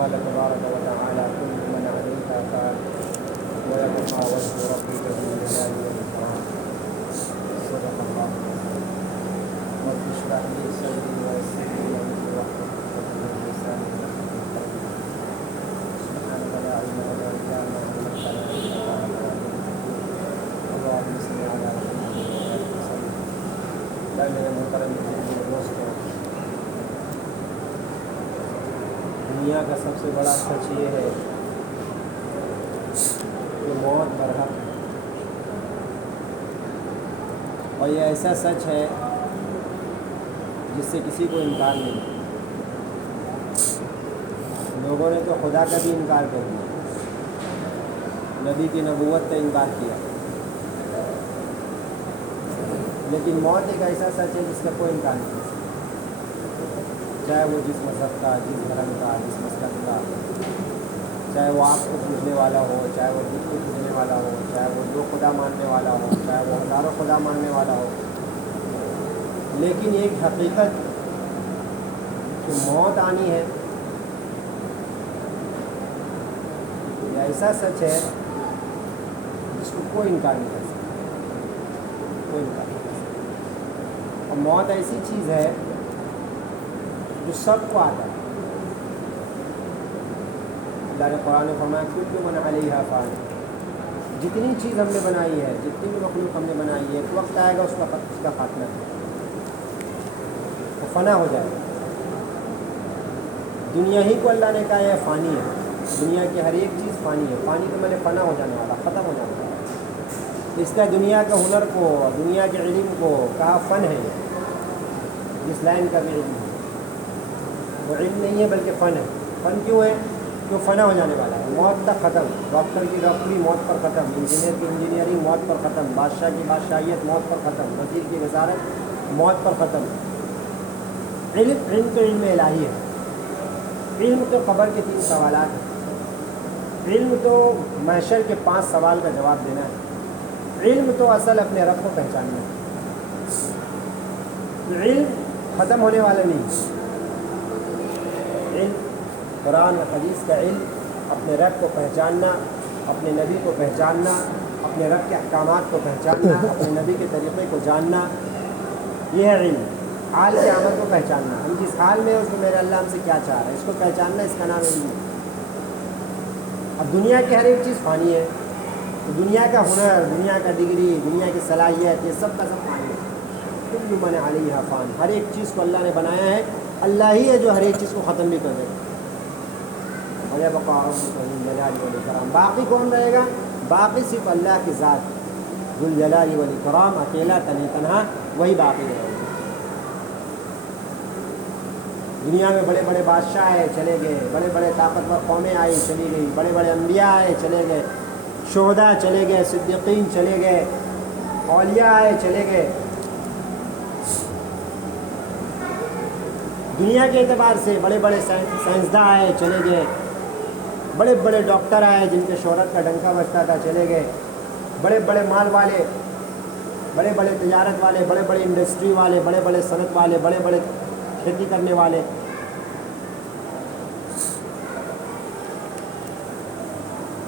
قال تبارك وتعالى كل من عليها فان ويبقى وجه ربك ذو الجلال والإكرام. صدق الله. رب اشرح لي صدري ويسر لي أمري واحلل عقدة من لساني يفقهوا قولي. سبحانك لا علم لنا إلا ما علمتنا إنك أنت العليم الحكيم. اللهم صل على محمد وعلى آله وسلم. میرے محترم دوستوں، دنیا کا سب سے بڑا سچ یہ ہے کہ موت برحق ہے، اور یہ ایسا سچ ہے جس سے کسی کو انکار نہیں۔ لوگوں نے تو خدا کا بھی انکار کر دیا، نبی کی نبوت کا انکار کیا، لیکن موت ایک ایسا سچ ہے جس کا کوئی انکار نہیں کر سکتا، چاہے وہ جس مذہب کا، جس دھرم کا، جس مسلک کا، چاہے وہ آپ کو پوجنے والا ہو، چاہے وہ دل کو پوجنے والا ہو، چاہے وہ دو خدا ماننے والا ہو، چاہے وہ ہزاروں خدا ماننے والا ہو۔ لیکن ایک حقیقت کہ موت آنی ہے، یہ ایسا سچ ہے جس کو کوئی انکار نہیں کر سکتا، کوئی انکار نہیں کر سکتا۔ اور موت ایسی چیز ہے جو سب کو آتا ہے۔ اللہ نے قرآن میں فرمایا کل من علیہا فان، جتنی چیز ہم نے بنائی ہے، جتنی بھی مخلوق ہم نے بنائی ہے، ایک وقت آئے گا اس کا خاتمہ ہے، وہ فنا ہو جائے گا۔ دنیا ہی کو اللہ نے کہا ہے فانی ہے، دنیا کی ہر ایک چیز فانی ہے، فانی تو میں نے فنا ہو جانے والا، ختم ہو جانے والا۔ اس کا دنیا کے ہنر کو، دنیا کے علم کو کہا فن ہے، جس لائن کا بھی علم ہے، وہ علم نہیں ہے بلکہ فن ہے۔ فن کیوں ہے؟ جو فنا ہو جانے والا ہے، موت تک ختم۔ ڈاکٹر کی ڈاکٹری موت پر ختم، انجینئر کی انجینئرنگ موت پر ختم، بادشاہ کی بادشاہیت موت پر ختم، وزیر کی وزارت موت پر ختم۔ علم تو علم الہی ہے۔ علم تو قبر کے 3 سوالات ہیں، علم تو محشر کے 5 سوال کا جواب دینا ہے، علم تو اصل اپنے رب کو پہچاننا ہے۔ علم ختم ہونے والا نہیں، علم قرآن و حدیث کا علم، اپنے رب کو پہچاننا، اپنے نبی کو پہچاننا، اپنے رب کے احکامات کو پہچاننا، اپنے نبی کے طریقے کو جاننا، یہ ہے علم۔ حال کے عمل کو پہچاننا، ہم جس حال میں اس کو میرے اللہ ہم سے کیا چاہ رہا ہے، اس کو پہچاننا، اس کا نام علم ہے۔ اب دنیا کی ہر ایک چیز فانی ہے، تو دنیا کا ہنر، دنیا کا ڈگری، دنیا کی صلاحیت، یہ سب کا سب فانی ہے۔ کل من علیہا فان، ہر ایک چیز کو اللہ نے بنایا ہے، اللہ ہی ہے جو ہر ایک چیز کو ختم بھی کر دے گا۔ وَيَبْقَى رَبُّكَ ذُو الْجَلَالِ وَالْإِكْرَامِ، باقی کون رہے گا؟ باقی صرف اللہ کی ذات ذو الجلال والاکرام، اکیلا تنہا وہی باقی رہے گا۔ دنیا میں بڑے بڑے بادشاہ آئے چلے گئے، بڑے بڑے طاقتور قومیں آئی چلی گئی، بڑے بڑے انبیاء آئے چلے گئے، شہداء چلے گئے، صدیقین چلے گئے، اولیاء آئے چلے گئے۔ دنیا کے اعتبار سے بڑے بڑے سائنسداں آئے چلے گئے، بڑے بڑے ڈاکٹر آئے جن کے شہرت کا ڈنکا بجتا تھا چلے گئے، بڑے بڑے مال والے، بڑے بڑے تجارت والے، بڑے بڑے انڈسٹری والے، بڑے بڑے صنعت والے، بڑے بڑے کھیتی کرنے والے۔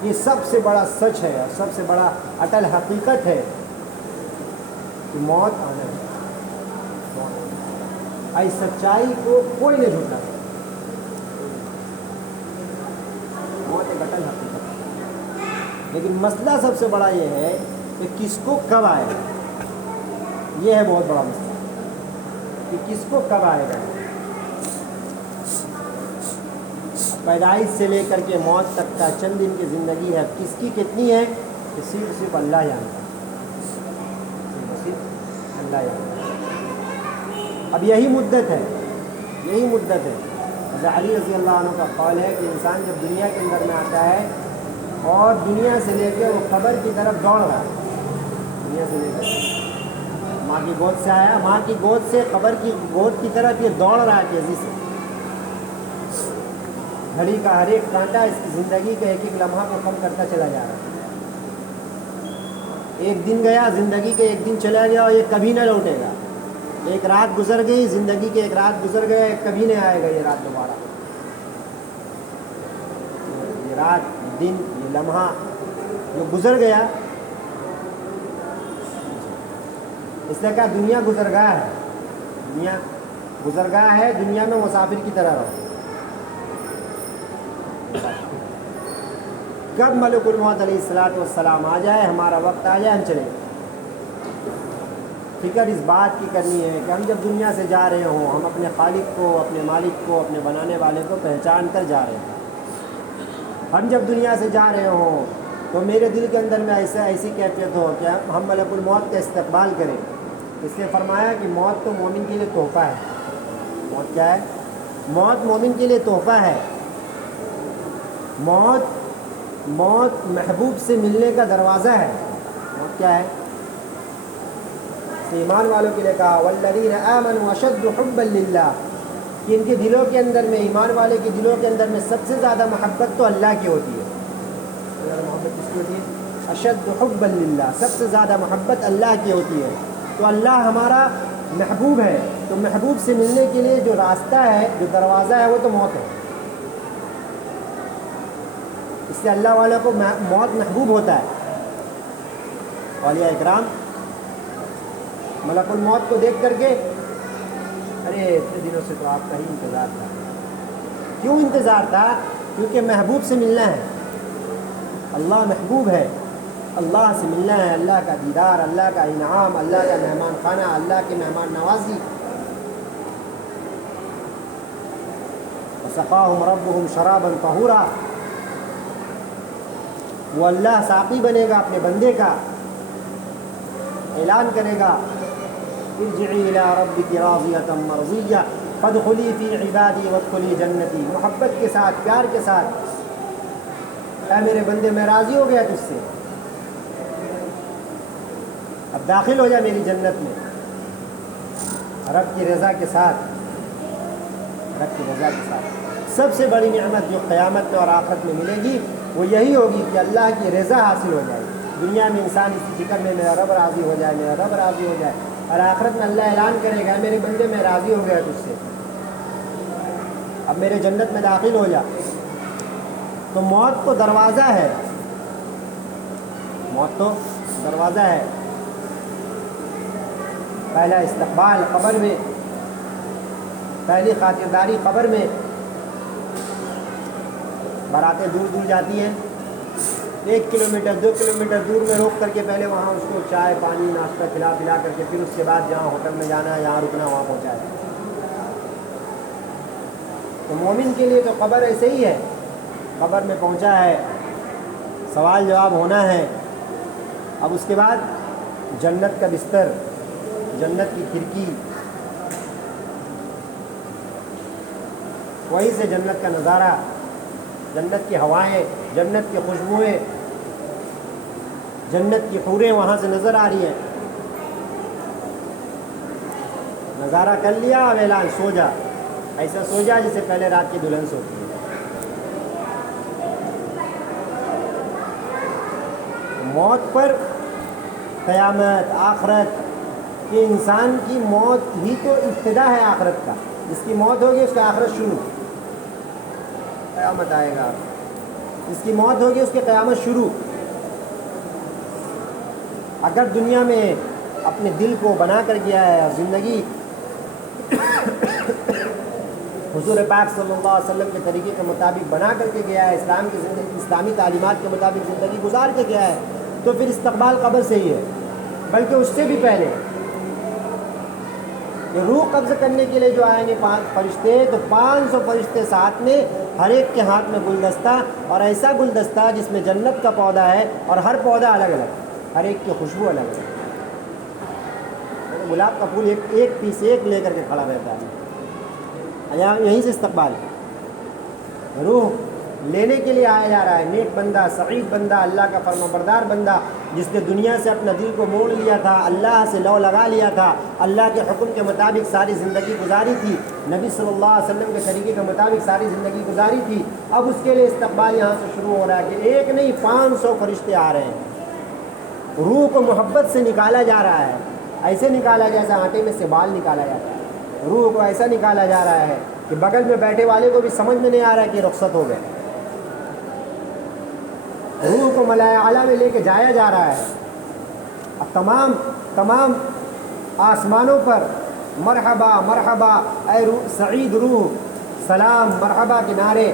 یہ سب سے بڑا سچ ہے اور سب سے بڑا اٹل حقیقت ہے کہ موت آنا ہے۔ اس سچائی کو کوئی نہیں جھوٹا سکتا۔ موت ایک اٹل حقیقت ہے، لیکن مسئلہ سب سے بڑا یہ ہے کہ کس کو کب آئے گا، یہ ہے بہت بڑا مسئلہ کہ کس کو کب آئے گا۔ پیدائش سے لے کر کے موت تک کا چند دن کی زندگی ہے، کس کی کتنی ہے کہ صرف اللہ جانتا ہے، صرف اللہ جانتا ہے۔ اب یہی مدت ہے، یہی مدت ہے۔ حضرت علی رضی اللہ عنہ کا قول ہے کہ انسان جب دنیا کے اندر میں آتا ہے اور دنیا سے لے کے وہ قبر کی طرف دوڑ رہا ہے، دنیا سے لے کر ماں کی گود سے آیا، ماں کی گود سے قبر کی گود کی طرف یہ دوڑ رہا ہے تیزی سے۔ گھڑی کا ہر ایک کانٹا اس کی زندگی کا ایک ایک لمحہ کو کم کرتا چلا جا رہا ہے۔ ایک دن گیا، زندگی کا ایک دن چلا گیا اور یہ کبھی نہ لوٹے گا۔ ایک رات گزر گئی، زندگی کی ایک رات گزر گیا، کبھی نہیں آئے گا یہ رات دوبارہ۔ یہ رات، یہ دن، یہ لمحہ جو گزر گیا، اس نے کہا دنیا گزرگاہ ہے، دنیا گزرگاہ ہے، دنیا میں مسافر کی طرح رہو۔ کب ملک الموت علیہ السلام آ جائے، ہمارا وقت آ جائے، ہم چلیں۔ فکر اس بات کی کرنی ہے کہ ہم جب دنیا سے جا رہے ہوں، ہم اپنے خالق کو، اپنے مالک کو، اپنے بنانے والے کو پہچان کر جا رہے ہیں۔ ہم جب دنیا سے جا رہے ہوں تو میرے دل کے اندر میں ایسی کیفیت ہو کہ ہم ملک الموت کا استقبال کریں۔ اس نے فرمایا کہ موت تو مومن کے لیے تحفہ ہے۔ موت کیا ہے؟ موت مومن کے لیے تحفہ ہے۔ موت محبوب سے ملنے کا دروازہ ہے۔ موت کیا ہے؟ ایمان والوں کے لیے کہا والذین آمنوا اشد حبا للہ، کہ ان کے دلوں کے اندر میں، ایمان والے کے دلوں کے اندر میں سب سے زیادہ محبت تو اللہ کی ہوتی ہے۔ محبت کس کی ہوتی ہے؟ اشد حبا للہ، سب سے زیادہ محبت اللہ کی ہوتی ہے۔ تو اللہ ہمارا محبوب ہے، تو محبوب سے ملنے کے لیے جو راستہ ہے، جو دروازہ ہے، وہ تو موت ہے۔ اس سے اللہ والوں کو موت محبوب ہوتا ہے۔ اولیاء اکرام ملک الموت کو دیکھ کر کے، ارے اتنے دنوں سے تو آپ کا ہی انتظار تھا۔ کیوں انتظار تھا؟ کیونکہ محبوب سے ملنا ہے۔ اللہ محبوب ہے، اللہ سے ملنا ہے، اللہ کا دیدار، اللہ کا انعام، اللہ کا مہمان خانہ، اللہ کی مہمان نوازی۔ وسقاہم ربہم شرابا طہورا، وہ اللہ ساقی بنے گا اپنے بندے کا، اعلان کرے گا ارجعی الی ربک راضیۃ مرضیہ فادخلی فی عبادی وادخلی جنتی، محبت کے ساتھ، پیار کے ساتھ، اے میرے بندے میں راضی ہو گیا تجھ سے، اب داخل ہو جا میری جنت میں، رب کی رضا کے ساتھ، رب کی رضا کے ساتھ۔ سب سے بڑی نعمت جو قیامت میں اور آخرت میں ملے گی وہ یہی ہوگی کہ اللہ کی رضا حاصل ہو جائے۔ دنیا میں انسان اس فکر میں میرا رب راضی ہو جائے، میرا رب راضی ہو جائے، اور آخرت میں اللہ اعلان کرے گا میرے بندے میں راضی ہو گیا تجھ سے، اب میرے جنت میں داخل ہو جا۔ تو موت تو دروازہ ہے، موت تو دروازہ ہے۔ پہلا استقبال قبر میں، پہلی خاطرداری قبر میں۔ باراتیں دور دور جاتی ہیں، 1 کلومیٹر 2 کلومیٹر دور میں روک کر کے پہلے وہاں اس کو چائے پانی ناشتہ کھلا کر کے پھر اس کے بعد جہاں ہوٹل میں جانا ہے، جہاں رکنا وہاں پہنچائے۔ تو مومن کے لیے تو قبر ایسے ہی ہے، قبر میں پہنچا ہے، سوال جواب ہونا ہے۔ اب اس کے بعد جنت کا بستر، جنت کی کھڑکی، وہیں سے جنت کا نظارہ، جنت کی ہوائیں، جنت کی خوشبوئیں، جنت کی حوریں وہاں سے نظر آ رہی ہیں۔ نظارہ کر لیا، اب اعلان سو جا، ایسا سو جا جیسے پہلے رات کی دلہن سوتی ہے۔ موت پر قیامت، آخرت، کہ انسان کی موت ہی تو ابتدا ہے آخرت کا۔ جس کی موت ہوگی اس کا آخرت شروع، قیامت آئے گا۔ جس کی موت ہوگی اس کی قیامت شروع۔ اگر دنیا میں اپنے دل کو بنا کر گیا ہے اور زندگی حضور پاک صلی اللہ علیہ وسلم کے طریقے کے مطابق بنا کر کے گیا ہے، اسلام کی زندگی، اسلامی تعلیمات کے مطابق زندگی گزار کے گیا ہے، تو پھر استقبال قبر سے ہی ہے، بلکہ اس سے بھی پہلے یہ روح قبض کرنے کے لیے جو آئیں گے 5 فرشتے، تو 500 فرشتے ساتھ میں، ہر ایک کے ہاتھ میں گلدستہ، اور ایسا گلدستہ جس میں جنت کا پودا ہے، اور ہر پودا الگ الگ، ہر ایک کی خوشبو الگ الگ۔ گلاب کا پھول ایک پیس ایک لے کر کے کھڑا رہتا ہے، یہیں سے استقبال روح لینے کے لیے آیا جا رہا ہے۔ نیک بندہ، سعید بندہ، اللہ کا فرمانبردار بندہ، جس نے دنیا سے اپنا دل کو موڑ لیا تھا، اللہ سے لو لگا لیا تھا، اللہ کے حکم کے مطابق ساری زندگی گزاری تھی، نبی صلی اللہ علیہ وسلم کے طریقے کے مطابق ساری زندگی گزاری تھی، اب اس کے لیے استقبال یہاں سے شروع ہو رہا ہے کہ ایک نہیں 500 فرشتے آ رہے ہیں۔ روح کو محبت سے نکالا جا رہا ہے، ایسے نکالا جیسا آٹے میں سے بال نکالا جاتا ہے۔ روح کو ایسا نکالا جا رہا ہے کہ بغل میں بیٹھے والے کو بھی سمجھ میں نہیں آ رہا ہے کہ رخصت ہو گئے۔ روح کو ملائے اعلیٰ میں لے کے جایا جا رہا ہے. اب تمام آسمانوں پر مرحبا مرحبا اے روح سعید روح، سلام مرحبا کے نعرے.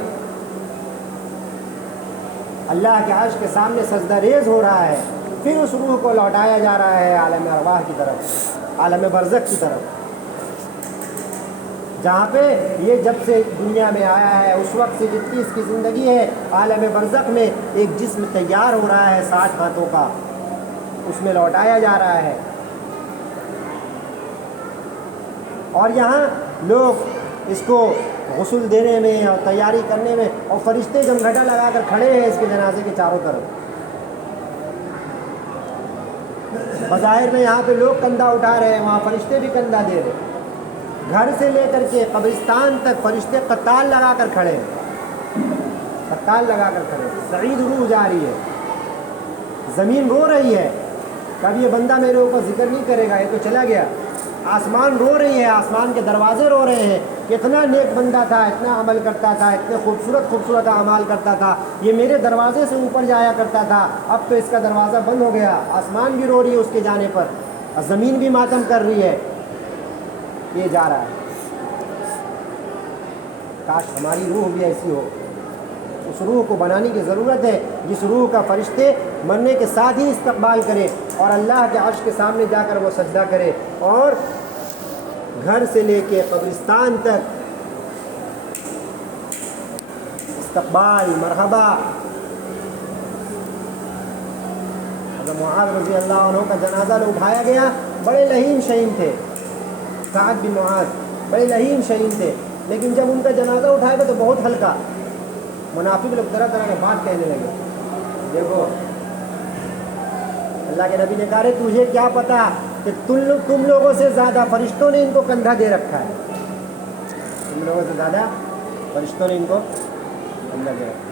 اللہ کے عرش کے سامنے سجدہ ریز ہو رہا ہے. پھر اس روح کو لوٹایا جا رہا ہے عالم ارواح کی طرف، عالم برزخ کی طرف، جہاں پہ یہ جب سے دنیا میں آیا ہے اس وقت سے جتنی اس کی زندگی ہے، عالم برزخ میں ایک جسم تیار ہو رہا ہے 60 ہاتھوں کا، اس میں لوٹایا جا رہا ہے. اور یہاں لوگ اس کو غسل دینے میں اور تیاری کرنے میں، اور فرشتے جمگھٹا لگا کر کھڑے ہیں اس کے جنازے کے چاروں طرف. بظاہر میں یہاں پہ لوگ کندھا اٹھا رہے ہیں، وہاں فرشتے بھی کندھا دے رہے ہیں. گھر سے لے کر کے قبرستان تک فرشتے قطار لگا کر کھڑے ہیں، قطار لگا کر کھڑے ہیں. سعید روح جا رہی ہے، زمین رو رہی ہے. کب یہ بندہ میرے اوپر ذکر نہیں کرے گا، یہ تو چلا گیا. آسمان رو رہی ہے، آسمان کے دروازے رو رہے ہیں. اتنا نیک بندہ تھا، اتنا عمل کرتا تھا، اتنے خوبصورت اعمال کرتا تھا، یہ میرے دروازے سے اوپر جایا کرتا تھا، اب تو اس کا دروازہ بند ہو گیا. آسمان بھی رو رہی ہے اس کے جانے پر، اور زمین بھی ماتم کر رہی ہے. یہ جا رہا ہے. کاش ہماری روح بھی ایسی ہو. اس روح کو بنانے کی ضرورت ہے جس روح کا فرشتے مرنے کے ساتھ ہی استقبال کرے اور اللہ کے عرش کے سامنے جا کر وہ سجدہ کرے، اور گھر سے لے کے قبرستان تک استقبال مرحبا. حضرت معاذ رضی اللہ عنہ کا جنازہ اٹھایا گیا، بڑے لہیم شہین تھے. سعد بن معاذ بڑے لہیم شہین تھے، لیکن جب ان کا جنازہ اٹھایا گیا تو بہت ہلکا. منافق لوگ طرح طرح کے بات کہنے لگے. دیکھو اللہ کے نبی نے کہا رہے تجھے کیا پتا کہ تم لوگوں سے زیادہ فرشتوں نے ان کو کندھا دے رکھا ہے. تم لوگوں سے زیادہ فرشتوں نے ان کو کندھا دے رکھا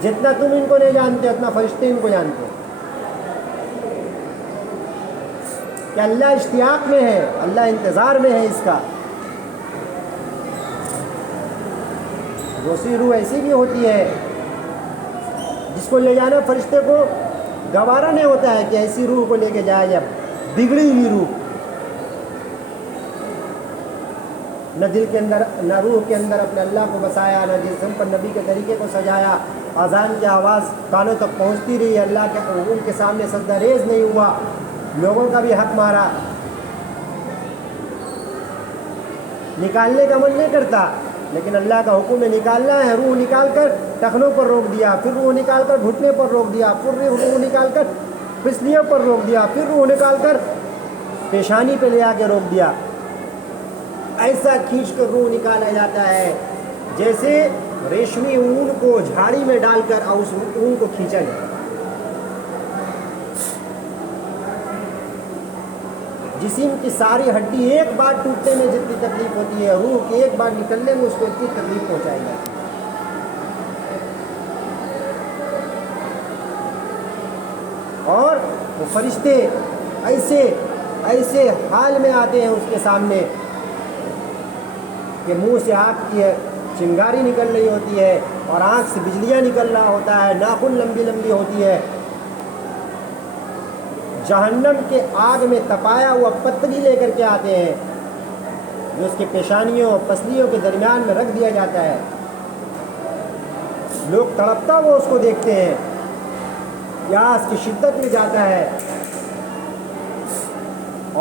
ہے. جتنا تم ان کو نہیں جانتے اتنا فرشتے ان کو جانتے. کہ اللہ اشتیاق میں ہے، اللہ انتظار میں ہے اس کا. دوسری روح ایسی بھی ہوتی ہے جس کو لے جانا فرشتے کو گوارا نہیں ہوتا ہے کہ ایسی روح کو لے کے جایا جائے. بگڑی ہوئی روح، نہ دل کے اندر نہ روح کے اندر اپنے اللہ کو بسایا، نہ جسم پر نبی کے طریقے کو سجایا. اذان کی آواز کانوں تک پہنچتی رہی، اللہ کے ان کے سامنے سجدہ ریز نہیں ہوا، لوگوں کا بھی حق مارا. نکالنے کا من نہیں کرتا، لیکن اللہ کا حکم میں نکالنا ہے. روح نکال کر ٹخنوں پر روک دیا، پھر روح نکال کر گھٹنے پر روک دیا، پھر روح نکال کر پسلیوں پر روک دیا، پھر روح نکال کر پیشانی پہ لے آ کے روک دیا. ایسا کھینچ کر روح نکالا جاتا ہے جیسے ریشمی اون کو جھاڑی میں ڈال کر اس اون کو کھینچا جائے. جسم کی ساری ہڈی ایک بار ٹوٹنے میں جتنی تکلیف ہوتی ہے، روح کی ایک بار نکلنے میں اس کو اتنی تکلیف پہنچائی جاتی ہے. اور وہ فرشتے ایسے حال میں آتے ہیں اس کے سامنے کہ منہ سے آگ کی چنگاری نکل رہی ہوتی ہے اور آنکھ سے بجلیاں نکل رہا ہوتا ہے، ناخن لمبی لمبی ہوتی ہے. جہنم کے آگ میں تپایا ہوا پتری لے کر کے آتے ہیں جو اس کے پیشانیوں اور پسلیوں کے درمیان میں رکھ دیا جاتا ہے. لوگ تڑپتا وہ اس کو دیکھتے ہیں، پیاس کی شدت میں جاتا ہے.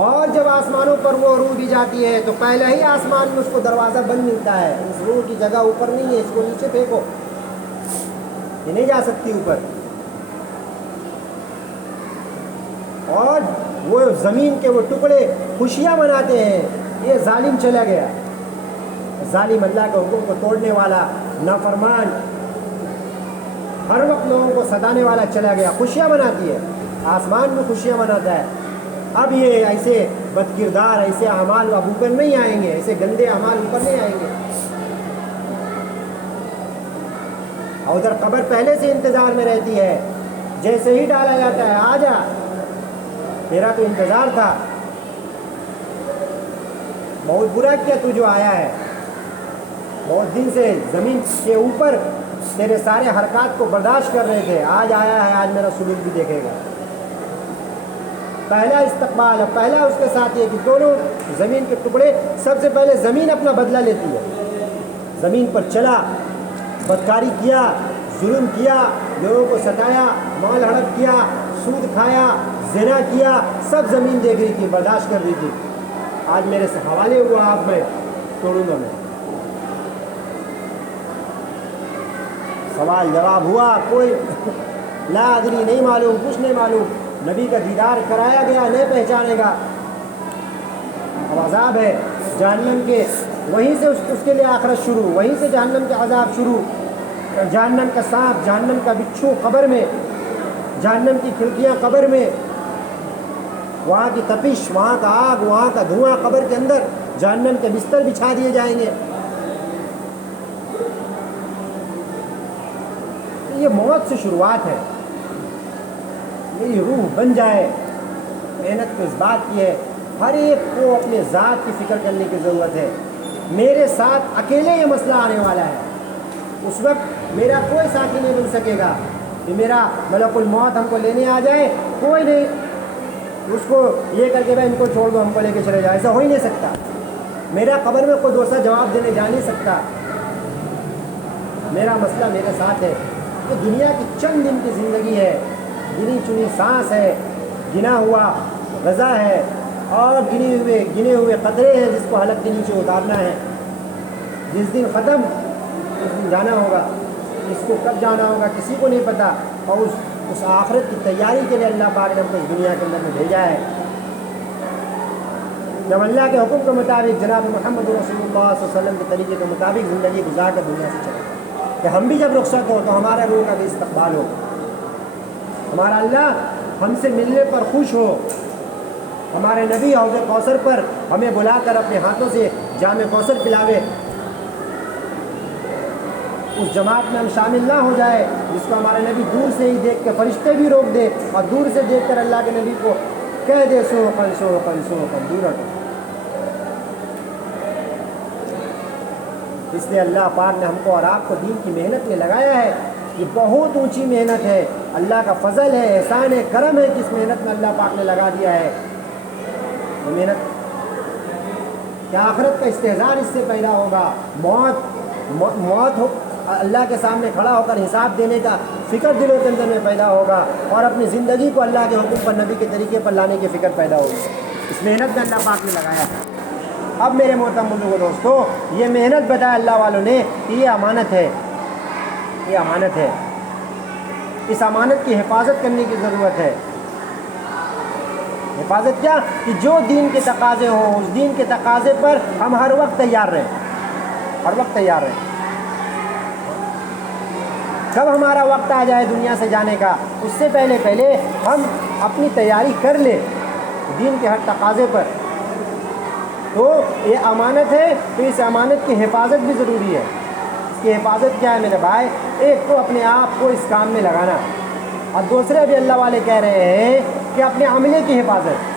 اور جب آسمانوں پر وہ روح دی جاتی ہے تو پہلے ہی آسمان میں اس کو دروازہ بند ملتا ہے. اس روح کی جگہ اوپر نہیں ہے، اس کو نیچے پھینکو، یہ نہیں جا سکتی اوپر. اور وہ زمین کے وہ ٹکڑے خوشیاں مناتے ہیں، یہ ظالم چلا گیا، ظالم اللہ کے حکم کو توڑنے والا نافرمان ہر وقت لوگوں کو ستانے والا چلا گیا. خوشیاں مناتی ہے، آسمان میں خوشیاں مناتا ہے. اب یہ ایسے بد کردار، ایسے اعمال اب اوپر نہیں آئیں گے، ایسے گندے اعمال اوپر نہیں آئیں گے. اور ادھر قبر پہلے سے انتظار میں رہتی ہے، جیسے ہی ڈالا جاتا ہے آ جا، تیرا تو انتظار تھا، بہت برا کیا تو جو آیا ہے. بہت دن سے زمین کے اوپر تیرے سارے حرکات کو برداشت کر رہے تھے، آج آیا ہے، آج میرا سلوک بھی دیکھے گا۔ پہلا استقبال ہے، پہلا اس کے ساتھ یہ کہ دونوں زمین کے ٹکڑے، سب سے پہلے زمین اپنا بدلہ لیتی ہے۔ زمین پر چلا، بدکاری کیا، ظلم کیا، لوگوں کو ستایا، مال ہڑپ کیا، سود کھایا، زنا کیا، سب زمین دیکھ رہی تھی، برداشت کر رہی تھی۔ آج میرے سے حوالے ہوا، اب میں توڑوں گا۔ میں سوال جواب ہوا، کوئی لا ادری نہیں معلوم، کچھ نہیں معلوم۔ نبی کا دیدار کرایا گیا، نہیں پہچانے گا، اب عذاب ہے جہنم کے، وہیں سے اس کے لیے آخرت شروع، وہیں سے جہنم کے عذاب شروع۔ جہنم کا سانپ، جہنم کا بچھو قبر میں، جہنم کی کھڑکیاں قبر میں، وہاں کی تپش، وہاں کا آگ، وہاں کا دھواں قبر کے اندر، جہنم کے بستر بچھا دیے جائیں گے۔ یہ موت سے شروعات ہے۔ میری روح بن جائے، محنت تو اس بات کی ہے، ہر ایک کو اپنے ذات کی فکر کرنے کی ضرورت ہے۔ میرے ساتھ اکیلے یہ مسئلہ آنے والا ہے، اس وقت میرا کوئی ساتھی نہیں بن سکے گا کہ میرا ملک الموت ہم کو لینے آ جائے، کوئی نہیں اس کو یہ کر کے بھائی ان کو چھوڑ دو، ہم کو لے کے چلے جائے، ایسا ہو ہی نہیں سکتا۔ میرا قبر میں کوئی دوسرا جواب دینے جا نہیں سکتا۔ میرا مسئلہ میرے ساتھ ہے۔ یہ دنیا کی چند دن کی زندگی ہے، گنی چنی سانس ہے، گنا ہوا غذا ہے، اور گنے ہوئے قطرے ہیں جس کو حلق کے نیچے اتارنا ہے۔ جس دن ختم، اس دن جانا ہوگا، اس کو کب جانا ہوگا کسی کو نہیں پتہ، اور اس آخرت کی تیاری کے لیے اللہ پاک نے ہم کو اس دنیا کے اندر میں بھیجا ہے۔ جب اللہ کے حکم کے مطابق جناب محمد رسول اللہ صلی اللہ علیہ وسلم کے طریقے کے مطابق زندگی گزار کر دنیا سے چلے، کہ ہم بھی جب رخصت ہو تو ہمارا روح کا بھی استقبال ہو، ہمارا اللہ ہم سے ملنے پر خوش ہو، ہمارے نبی حوض کوثر پر ہمیں بلا کر اپنے ہاتھوں سے جام کوثر پلاوے، اس جماعت میں ہم شامل نہ ہو جائے جس کو ہمارے نبی دور سے ہی دیکھ کے فرشتے بھی روک دے، اور دور سے دیکھ کر اللہ کے نبی کو کہہ دے سوقن سوقن سوقن، دور ہٹو۔ اس لیے اللہ پاک نے ہم کو اور آپ کو دین کی محنت میں لگایا ہے۔ یہ بہت اونچی محنت ہے، اللہ کا فضل ہے، احسان ہے، کرم ہے کہ اس محنت میں اللہ پاک نے لگا دیا ہے۔ یہ محنت کہ آخرت کا استحضار اس سے پیدا ہوگا، موت ہو، اللہ کے سامنے کھڑا ہو کر حساب دینے کا فکر دلوں کے اندر میں پیدا ہوگا، اور اپنی زندگی کو اللہ کے حکم پر، نبی کے طریقے پر لانے کی فکر پیدا ہوگی۔ اس محنت میں اللہ پاک نے لگایا ہے۔ اب میرے محترم بزرگوں دوستو، یہ محنت بتایا اللہ والوں نے کہ یہ امانت ہے، یہ امانت ہے، اس امانت کی حفاظت کرنے کی ضرورت ہے۔ حفاظت کیا؟ کہ جو دین کے تقاضے ہوں، اس دین کے تقاضے پر ہم ہر وقت تیار رہیں، ہر وقت تیار رہیں۔ کب ہمارا وقت آ جائے دنیا سے جانے کا، اس سے پہلے ہم اپنی تیاری کر لیں دین کے ہر تقاضے پر۔ تو یہ امانت ہے، تو اس امانت کی حفاظت بھی ضروری ہے۔ اس کی حفاظت کیا ہے میرے بھائی؟ ایک تو اپنے آپ کو اس کام میں لگانا، اور دوسرے بھی اللہ والے کہہ رہے ہیں کہ اپنے عملے کی حفاظت۔